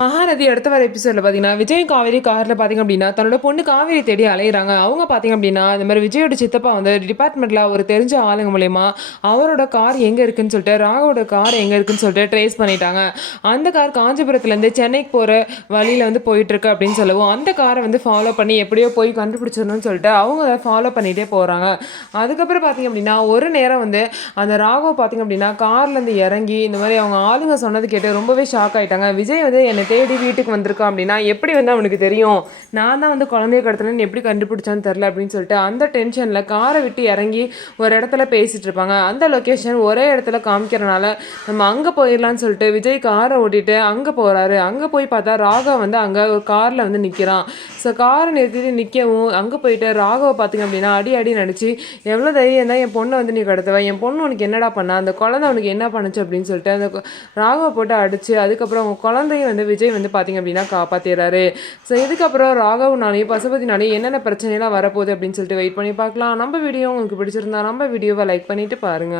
மகாநதி அடுத்த வர எபிசோட்ல பார்த்தீங்கன்னா, விஜய், காவேரி கார்ல பார்த்தீங்க அப்படின்னா, தன்னோட பொண்ணு காவேரி தேடி அலையுறாங்க. அவங்க பார்த்தீங்க அப்படின்னா, இந்த மாரி விஜயோட சித்தப்பா வந்து டிபார்ட்மெண்ட்ல ஒரு தெரிஞ்ச ஆளுங்க மூலியமா, அவரோட கார் எங்க இருக்குன்னு சொல்லிட்டு, ராகவோட கார் எங்க இருக்குன்னு சொல்லிட்டு ட்ரேஸ் பண்ணிட்டாங்க. அந்த கார் காஞ்சிபுரத்துலேருந்து சென்னைக்கு போற வழியில வந்து போயிட்டுருக்கு அப்படின்னு சொல்லவும், அந்த கார வந்து ஃபாலோ பண்ணி எப்படியோ போய் கண்டுபிடிச்சிடணும்னு சொல்லிட்டு, அவங்க ஃபாலோ பண்ணிட்டே போறாங்க. அதுக்கப்புறம் பார்த்தீங்க அப்படின்னா, ஒரு நேரம் வந்து அந்த ராகவ் பார்த்தீங்க அப்படின்னா, கார்லேருந்து இறங்கி இந்த மாரி அவங்க ஆளுங்க சொன்னது கேட்டு ரொம்பவே ஷாக் ஆயிட்டாங்க. விஜய் வந்து என்னை தேடி வீட்டுக்கு வந்திருக்கான் அப்படின்னா, எப்படி வந்து அவனுக்கு தெரியும்? நான் தான் வந்து குழந்தைய கடத்தினேன்னு எப்படி கண்டுபிடிச்சான்னு தெரில அப்படின்னு சொல்லிட்டு, அந்த டென்ஷன்ல கார விட்டு இறங்கி ஒரு இடத்துல பேசிட்டு இருப்பாங்க. அந்த லொகேஷன் ஒரே இடத்துல காமிக்கிறனால, நம்ம அங்க போயிரலான்னு சொல்லிட்டு விஜய் கார ஓட்டிட்டு அங்க போறாரு. அங்க போய் பார்த்தா ராகவ் வந்து அங்க ஒரு கார்ல வந்து நிக்கிறான். ஸோ கார நிறுத்திட்டு நிக்கவும், அங்க போயிட்டு ராகவ பார்த்தீங்க அப்படின்னா, அடி அடின்னு அடிச்சு, "எவ்வளோ தைரியம் தான் என் பொண்ண வந்து நீ கடத்துவ? என் பொண்ணு உனக்கு என்னடா பண்ணா? அந்த குழந்தை உனக்கு என்ன பண்ணுச்சு?" அப்படின்னு சொல்லிட்டு அந்த ராகவ போட்டு அடிச்சு, அதுக்கப்புறம் அவங்க குழந்தையும் வந்து விஜய் வந்து பார்த்தீங்க அப்படின்னா காப்பாத்திர்றாரு. ஸோ இதுக்கப்புறம் ராகவ்னாலயும், பசுபதினாலயும் என்னென்ன பிரச்சனைலாம் வரப்போகுது அப்படின்னு சொல்லிட்டு வெயிட் பண்ணி பார்க்கலாம். நம்ம வீடியோ உங்களுக்கு பிடிச்சிருந்தா நம்ம வீடியோவை லைக் பண்ணிட்டு பாருங்க.